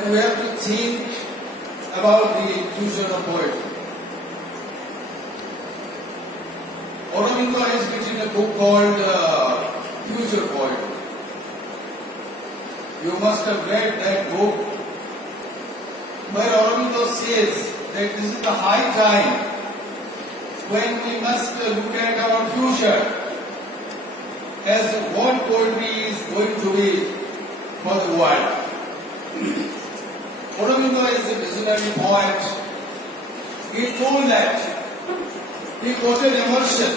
that we have to think about the future of poetry. Aurobindo has written a book called Future Poetry. You must have read that book, where Aurobindo says that this is the high time when we must look at our future as what poetry is going to be for the world. Aurobindo is a visionary poet. He told that, he quoted Emerson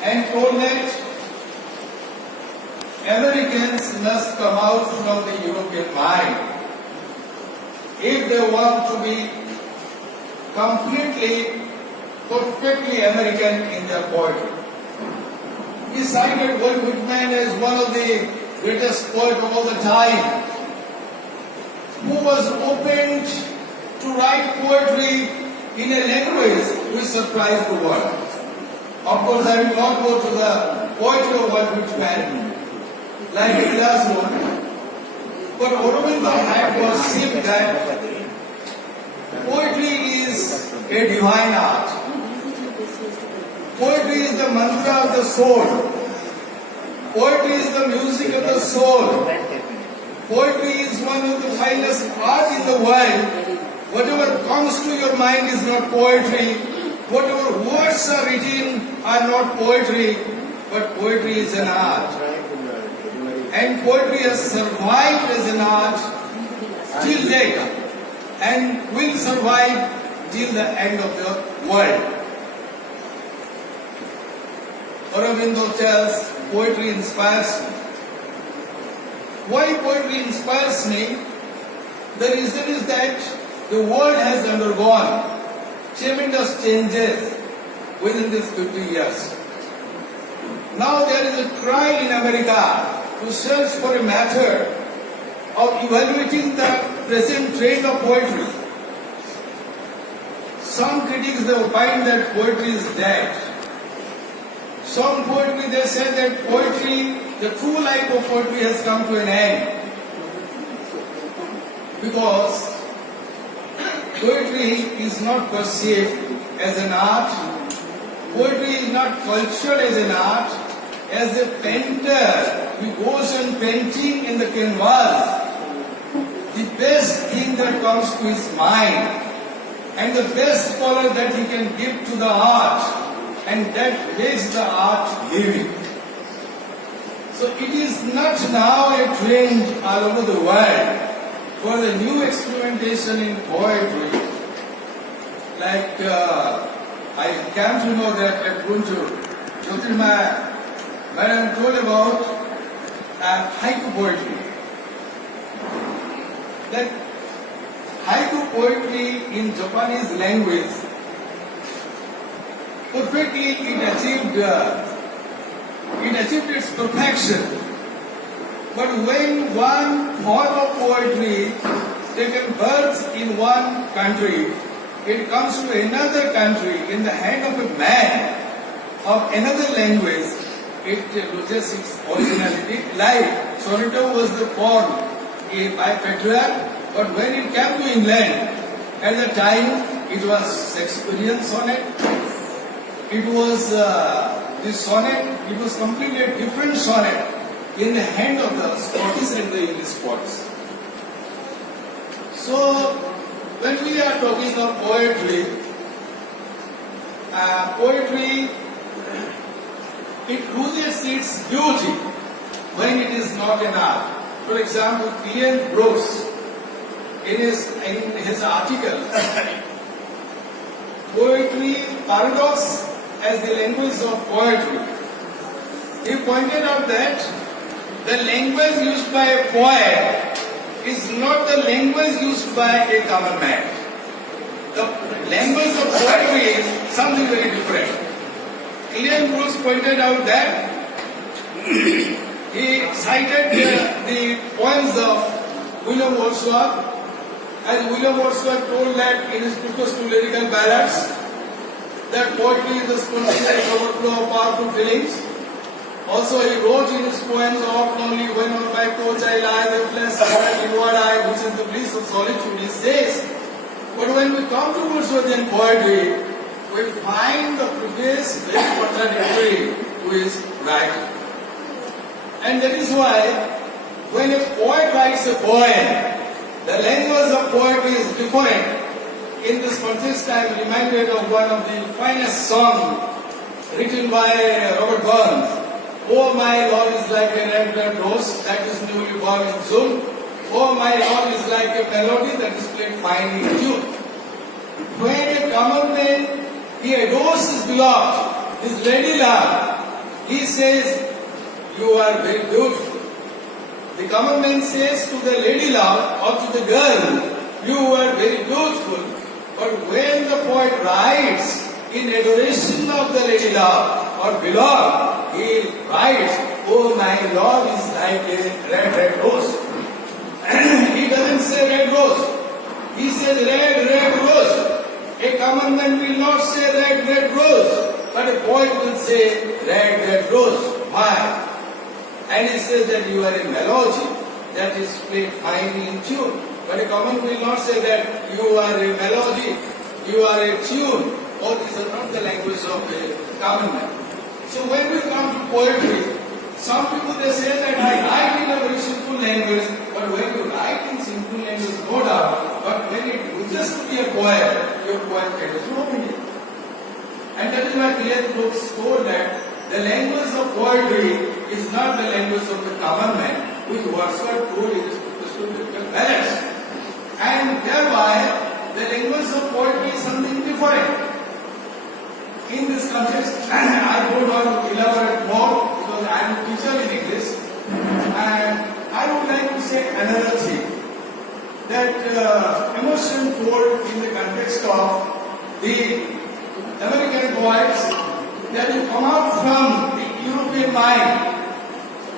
and told that Americans must come out from the European mind if they want to be completely, perfectly American in their poetry. He cited Walt Whitman as one of the greatest poets of all the time, who was opened to write poetry in a language which surprised the world. Of course, I will not go to the poetry of Walt Whitman like a classroom, but Aurobindo had perceived that poetry is a divine art. Poetry is the mantra of the soul. Poetry is the music of the soul. Poetry is one of the finest art in the world. Whatever comes to your mind is not poetry. Whatever words are written are not poetry, but poetry is an art. And poetry has survived as an art till date and will survive till the end of the world. Aurobindo tells, poetry inspires me. Why poetry inspires me? The reason is that the world has undergone tremendous changes within these 50 years. Now there is a cry in America to search for a method of evaluating the present trend of poetry. Some critics they opine that poetry is dead. Some poetry they say that poetry, the true life of poetry has come to an end. Because poetry is not perceived as an art. Poetry is not cultured as an art. As a painter who goes on painting in the canvas, the best thing that comes to his mind and the best color that he can give to the art, and that makes the art living. So it is not now a trend all over the world for the new experimentation in poetry. Like I came to know that at Guntur, Jyotirmaya Madam told about haiku poetry. That haiku poetry in Japanese language, perfectly it achieved its perfection. But when one form of poetry taken birth in one country, it comes to another country in the hand of a man of another language, it loses its originality. Like sonata was the form by Petrarch, but when it came to England, at the time it was Shakespearean sonnet. It was this sonnet, it was completely a different sonnet in the hand of the Scottish and the English poets. So, when we are talking of poetry, poetry, it loses its beauty when it is not an art. For example, Ian Brooks, in his article, Poetry Paradox as the Language of Poetry, he pointed out that the language used by a poet is not the language used by a common man. The language of poetry is something very different. Ian Brooks pointed out that he cited the poems of William Wordsworth, as William Wordsworth told that in his preface to lyrical ballads that poetry is the spontaneous overflow of powerful feelings. Also, he wrote in his poems, "Oft only when on my couch I lie, restless, and inward eye, which is the bliss of solitude," he says. But when we come to Wordsworthian poetry, we find the preface very contradictory to his writing. And that is why, when a poet writes a poem, the language of poetry is different. In this context, I am reminded of one of the finest songs written by Robert Burns. "Oh, my love is like a red rose that is newly born in June. Oh, my love is like a melody that is played fine in June." When a common man, he adores his beloved, his lady love, he says, "You are very beautiful." The common man says to the lady love or to the girl, "You are very beautiful." But when the poet writes in adoration of the lady love or beloved, he writes, "Oh, my love is like a red rose." He doesn't say red rose. He says red rose. A common man will not say red rose, but a poet will say red rose. Why? And he says that you are a melody that is played finely in tune. But a common will not say that you are a melody, you are a tune. All these are not the language of a common man. So when we come to poetry, some people they say that I write in a very simple language, but when you write in simple language, no doubt, but when it wishes to be a poem, your poem carries no meaning. And that is why Clear Brooks told that the language of poetry is not the language of the common man, which Wordsworth told in his philosophical balance. And thereby, the language of poetry is something different. In this context, I don't want to elaborate more because I am a teacher in English, and I would like to say another thing, that Emerson told in the context of the American poets that you come out from the European mind,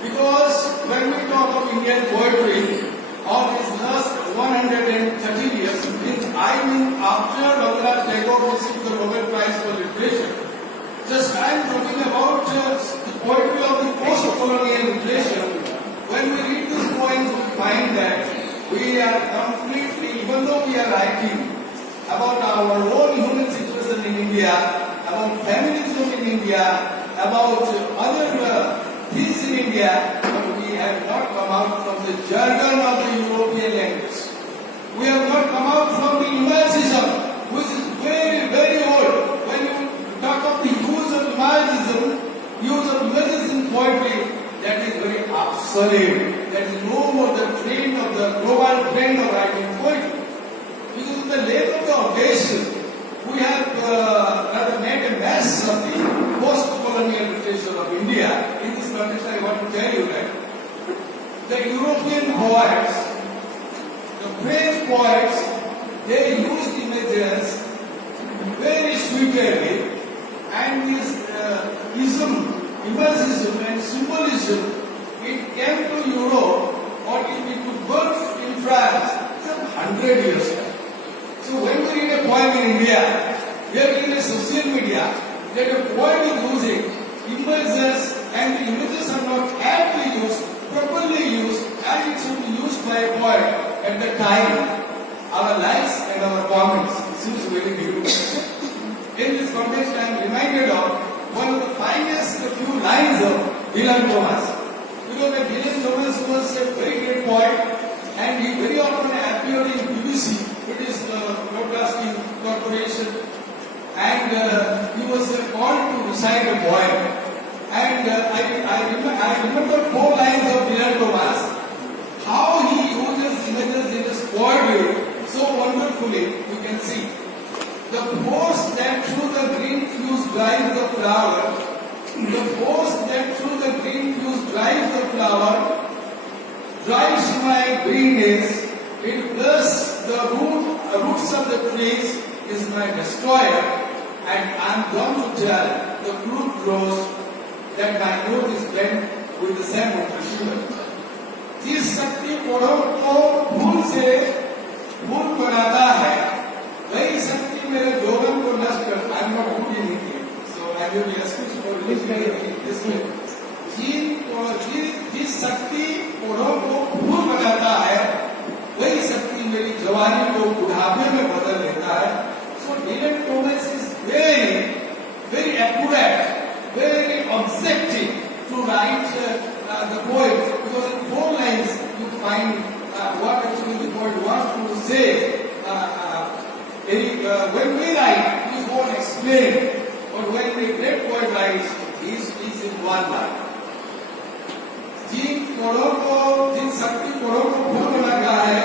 because when we talk of Indian poetry of these last 130 years, I mean after Rabindranath Tagore received the Nobel Prize for Literature, just I am talking about the poetry of the post-colonial literature. When we read these poems, we find that we are completely, even though we are writing about our own human situation in India, about feminism in India, about other things in India, but we have not come out from the jargon of the European language. We have not come out from the imagism, which is very, very old. When you talk of the use of imagism, use of images in poetry, that is very obsolete. That is no more the trend of the global trend of writing poetry. Because in the late of the occasion, we have rather made a mess of the post-colonial literature of India. In this context, I want to tell you that the European poets, the French poets, they used images very sweetly, and this imagism and symbolism, it came to Europe, or it could birth in France some 100 years ago. So when we read a poem in India, we are in a social media, that a poet is using images, and the images are not aptly used, properly used, and it should be used by a poet at the time. Our likes and our comments seems very beautiful. In this context, I am reminded of one of the finest few lines of Dylan Thomas. Because Dylan Thomas was a very great poet, and he very often appeared in BBC, British Broadcasting Corporation, and he was called to recite a poem. And I remember 4 lines of Dylan Thomas, how he uses images in his poetry so wonderfully. You can see the force that through the green fuse drives the flower, the force that through the green fuse drives the flower, drives my greenness, it bless the roots of the trees, is my destroyer, and I am going to tell the fruit grows that my note is blent with the same of the sugar. जिस शक्ति पौधों को फूल से फूल बनाता है, वही शक्ति मेरे जोगन को नष्ट कर। I am not good in Hindi, so I will be excused for this way. जवानी को बुढ़ापे में बदल देता है. So Dylan Thomas is very accurate, very objective to write the poet, because in 4 lines you find what actually the poet wants to say. When we write, we won't explain, but when the great poet writes, he speaks in 1 line. जिन शक्ति कोड़ों को फूल लगा है,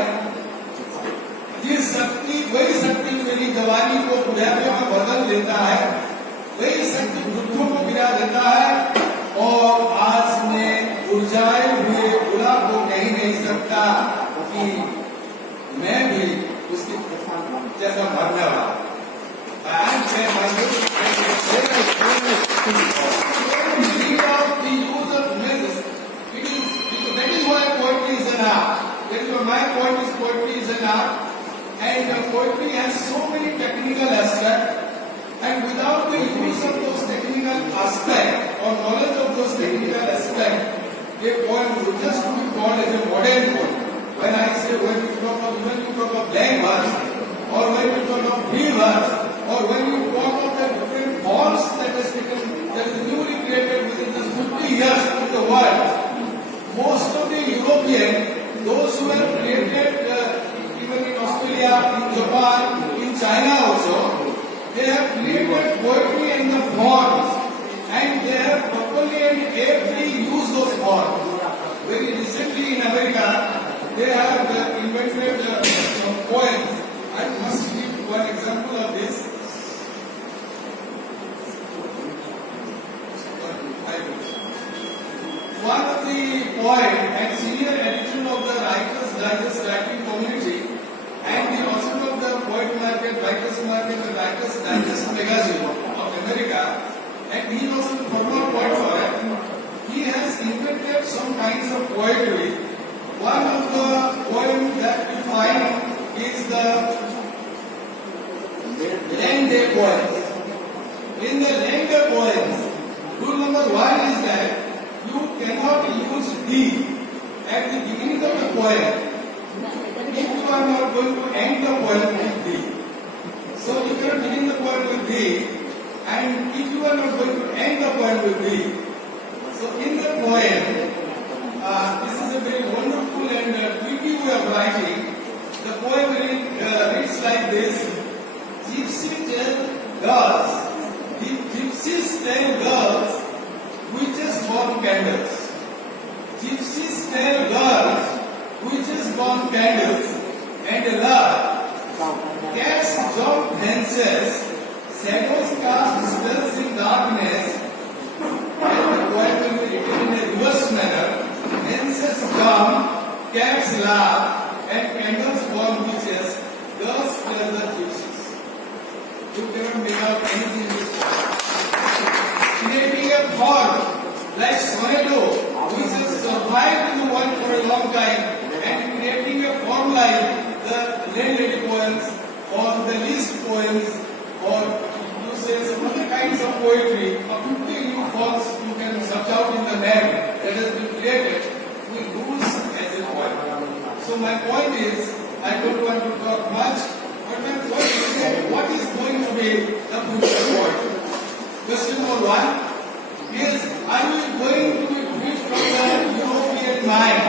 वही शक्ति मेरी जवानी को बुढ़ापे में बदल देता है, वही शक्ति वृद्धों को गिरा देता है, और आज मैं मुरझाए हुए गुलाब को कह नहीं सकता कि मैं भी उसकी जैसा मरने वाला. My point is poetry is an art, and poetry has so many technical aspects, and without the use of those technical aspects or knowledge of those technical aspects, a poem would just be called as a modern poem. When I say, when you talk of blank verse, or when you talk of free verse, or when you talk of the different forms that is newly created within the 50 years in the world, most of the European, those who have created, even in Australia, in Japan, in China also, they have created poetry in the forms, and they have properly and aptly used those forms. Very recently in America, they have invented poems. I must give one example of this. One of the poet and senior editor of the Writers Digest writing community, and the author of the Poet Market, Writers Market, and Writers Digest magazine of America, and he is also the former poet for it. He has invented some kinds of poetry. One of the poems that we find is the Lende poems. In the Lende poems, rule number 1 is that you cannot use D at the beginning of the poem if you are not going to end the poem with D. So you cannot begin the poem with D, and if you are not going to end the poem with D. So in the poem, this is a very wonderful and tricky way of writing. The poem reads like this: Gypsies tell girls, we just burn candles. Gypsies tell girls, we just burn candles, and love. Cats jump fences, shadows cast spells in darkness, and the poem will be written in a reverse manner. Fences jump, cats laugh, and candles burn witches, girls tell the gypsies. You cannot make out anything in this poem. Creating a form like sonneto, which has survived in the world for a long time, and creating a form like the landlady poems or the list poems, or you say some other kinds of poetry, or 50 new forms you can search out in the net that has been created, we lose as a poem. So my point is, I don't want to talk much, but my point is, what is going to be the future poetry? Question number 1 is, are we going to be freed from the European mind?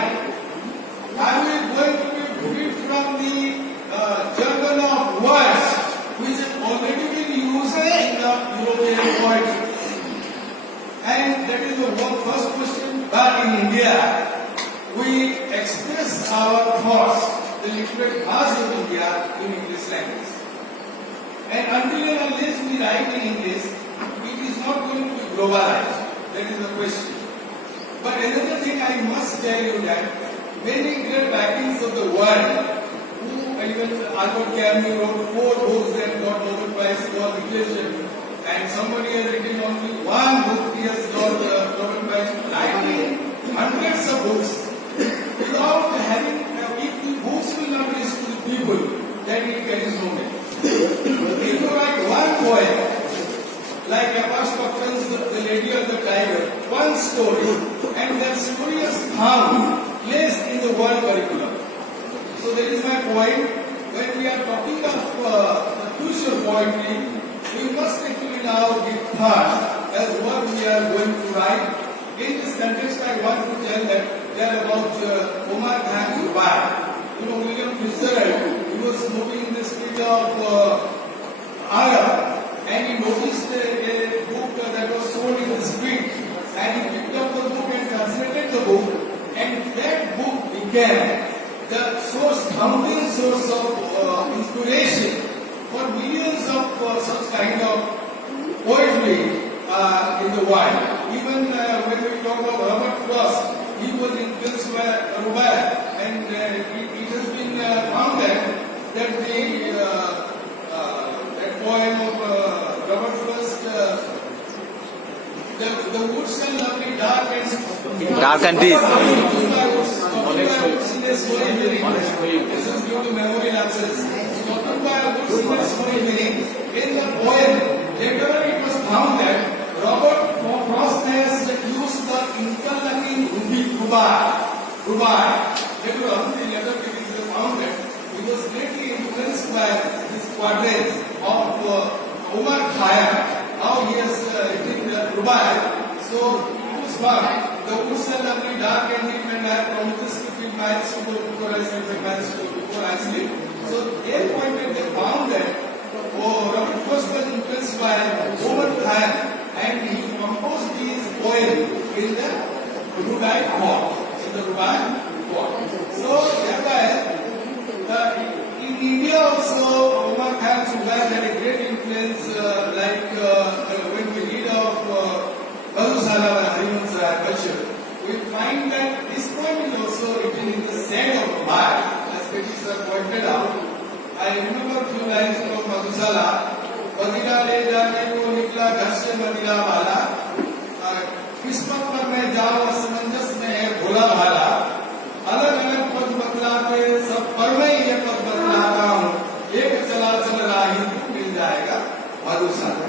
Are we going to be freed from the jargon of words which have already been used in the European poetry? And that is the first question. But in India, we express our thoughts, the literate mass of India, in English language. And until and unless we write in English, it is not going to be globalized. That is the question. But another thing I must tell you that many great writings of the world, who even Albert Camus wrote 4 books and got Nobel Prize for literature, and somebody has written only 1 book, he has got Nobel Prize for writing hundreds of books without having, if the books will not reach to the people, then it carries no meaning. If you write 1 poem, like Apostrophes, the Lady of the Tiger, 1 story, and that story is found placed in the world curriculum. So that is my point. we are talking of the future poetry, we must actually now give thought as what we are going to write. In this context, I want to tell about Omar Khayyam's wife. You know, William Fitzgerald, he was smoking in the street of Agra, and he noticed a book that was sold in the street, and he picked up the book and translated the book, and that book became the founding source of inspiration for millions of such kind of poetry in the world. Even when we talk about Robert Frost, he was influenced by Robert, and it has been found that that poem of Robert Frost, the woods and lovely dark and deep. This is due to memory lapses. Talking by woods in a story meaning, in the poem, later it was found that Robert Frost has used the interlocking rubaiyat. Later on, the later it is found that he was greatly influenced by this quatrains of Omar Khayyam. How he has written rubaiyat. So it was found. The woods are lovely, dark and deep, and I have promises to keep miles to go before I sleep, and miles to go before I sleep. So they pointed, they found that Robert Frost was influenced by Omar Khayyam, and he composed his poem in the rubaiyat form. So thereby, in India also, Omar Khayyam's rubaiyat had a great influence, when we read of Madhusala or Harivansa culture, we find that this poem is also written in the same of rubaiyat, as Petty sir pointed out. I remember a few lines from Madhusala. Madila le jaane ko nikla ghar se madila wala, किस्मत पर मैं जाऊं असमंजस में है भोला भाला, अलग अलग पद बदलाते सब पर मैं ये पद बदलाता हूँ, एक चला चल राही मिल जाएगा मधुशाला.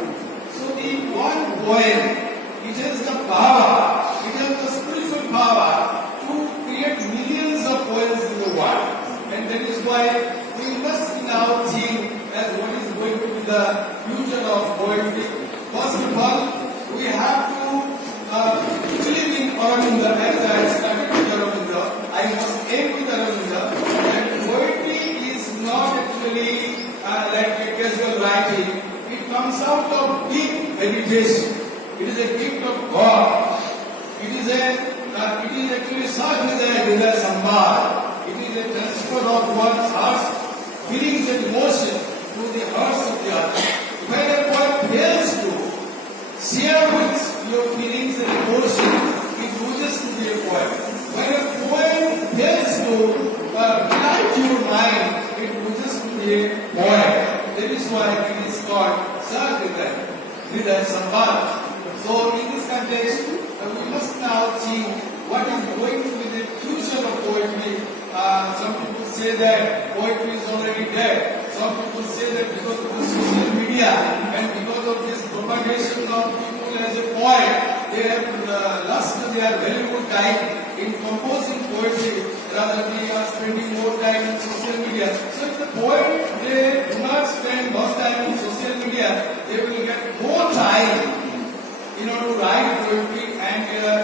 So the one poem, it has the power, it has the spiritual power to create millions of poems in the world, and that is why we must now think as what is going to be the future of poetry. First of all, we have to believe in Aurobindo, as I started with Aurobindo. I must end with Aurobindo, that poetry is not actually like a casual writing. It comes out of deep meditation. It is a gift of God. It is actually served as a Hridaya Sambhar. It is a transfer of one's heart, feelings and emotion to the hearts of the other. When a poet fails to share with your feelings and emotions, it loses to be a poem. When a poem fails to delight your mind, it loses to be a poem. That is why it is called Hridaya Sambhar. So in this context, we must now see what is going to be the future of poetry. Some people say that poetry is already dead. Some people say that because of the social media and because of this propagation of people as a poet, they have lost their valuable time in composing poetry, rather they are spending more time in social media. So if the poet, they do not spend much time in social media, they will get more time in order to write poetry. And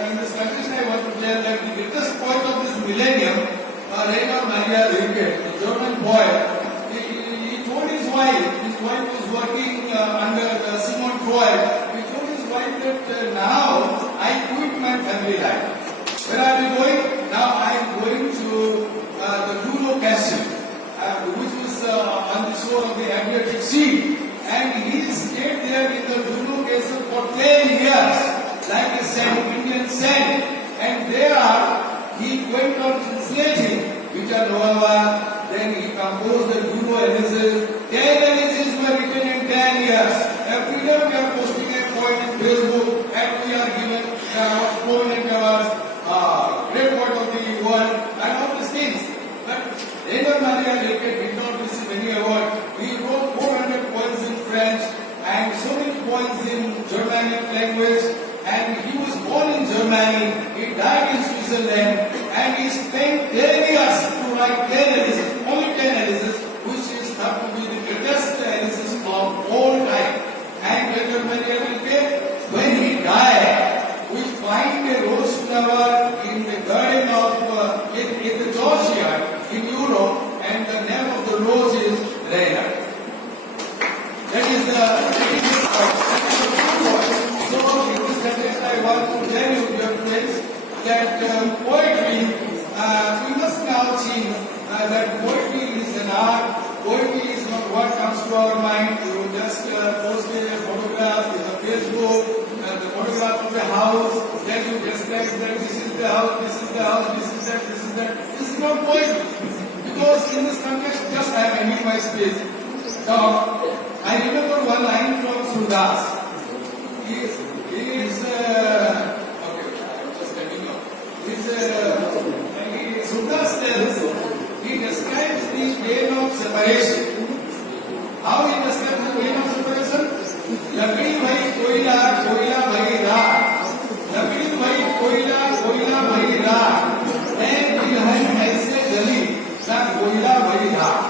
in this context, I want to tell that the greatest poet of this millennium, Rainer Maria Rilke, the German poet, he told his wife was working under Sigmund Freud, he told his wife that now I quit my family life. Where are you going? Now I am going to the Duno Castle, which was on the shore of the Adriatic Sea. And he stayed there in the Duno Castle for 10 years, like a Indian saint. And there he went on translating Vita Nuova, then he composed the Duno Elysies. 10 elysies were written in 10 years. Every day we are posting a poem in Facebook, and we are given prominent awards, great poet of the world, and all these things. But Rainer Maria Rilke did not receive any award. He wrote 400 poems in French and so many poems in Germanic language. And he was born in Germany. He died in Switzerland, and he spent 10 years to write 10 essays. rose is Raina. That is the point. So in this context I want to tell you, dear friends, that poetry, we must now think that poetry is an art. Poetry is not what comes to our mind. You just post a photograph in the Facebook, the photograph of a house, then you describe that this is the house, this is the house, this is that, this is that. This is not poetry. Because in this context, just I am ending my speech. Now, I remember one line from Surdas. He is okay, I'm just continue. Surdas tells, he describes the pain of separation. How he describes the pain of separation? लकड़ी भई कोयला, कोयला भई राख. लकड़ी भई कोयला, कोयला भई राख. मैं बिरहन ऐसे जली, ना कोयला भई राख.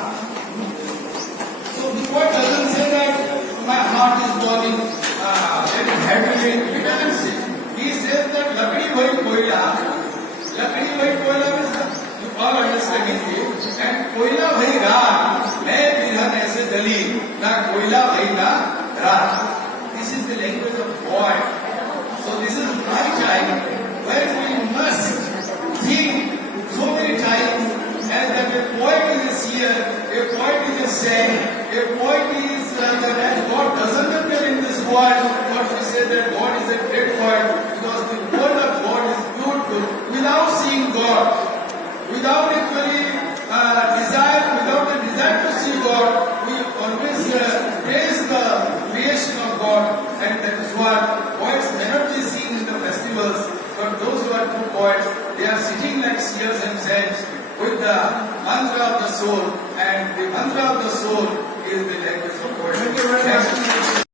So the poet doesn't say that my heart is burning, very heavily. He doesn't say. He says that लकड़ी भई कोयला. लकड़ी भई कोयला means you all understand it. And कोयला भई राख. मैं बिरहन ऐसे जली, ना कोयला भई ना राख. This is the language of poet. So this is my time where we must think so many times as that a poet is here, a poet is saying, a poet is that God doesn't appear in this world, but we say that God is a great poet because the word of God is beautiful. Without seeing God, without actually without a desire to see God, we always praise the creation of God, and that is what poets may not be seen in the festivals, but those who are true poets, they are sitting like seers and saints with the mantra of the soul, and the mantra of the soul is the language of poetry.